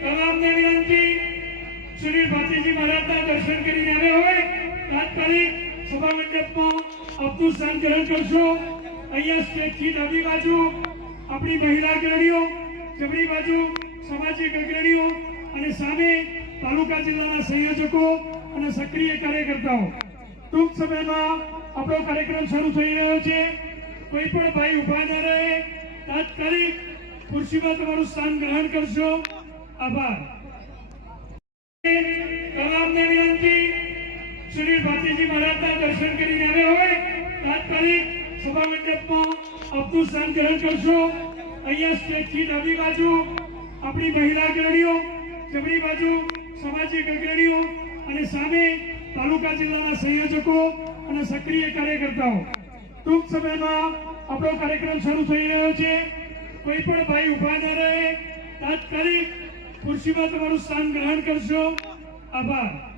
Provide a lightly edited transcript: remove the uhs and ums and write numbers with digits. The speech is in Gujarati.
તમામને વિનંતી શ્રી ભાતીજી મહારાજના દર્શન કરીને આવ્યા હોય તાત્કાલિક સભા મંડપમાં આપનું સ્થાન ગ્રહણ કરશો। અહીંયા સ્ટેજથી ડાબી બાજુ આપણી મહિલા અગ્રણીઓ, જમણી બાજુ સામાજિક અગ્રણીઓ અને સામે તાલુકા જિલ્લાના સંયોજકો અને સક્રિય કાર્યકર્તાઓ। ટૂંક સમયમાં આપણો કાર્યક્રમ શરૂ થઈ રહ્યો છે। કોઈ પણ ભાઈ ઉભા ન રહે, તાત્કાલિક ખુરશીમાં તમારું સ્થાન ગ્રહણ કરશો। આભાર। તમામને વિનંતી શ્રી ભાતીજી મહારાજના દર્શન કરીને આવ્યા હોય તાત્કાલિક સભા મંડપમાં આપનું સ્થાન ગ્રહણ કરશો। અહીંયા સ્ટેજથી ડાબી બાજુ આપણી મહિલા અગ્રણીઓ, જમણી બાજુ સામાજિક અગ્રણીઓ અને સામે તાલુકા જિલ્લાના સંયોજકો અને સક્રિય કાર્યકર્તાઓ। ટૂંક સમયમાં આપણો કાર્યક્રમ શરૂ થઈ રહ્યો છે। કોઈ પણ ભાઈ ઉભા ન રહે, તાત્કાલિક ખુરશીમાં તમારું સ્થાન ગ્રહણ કરશો। આભાર।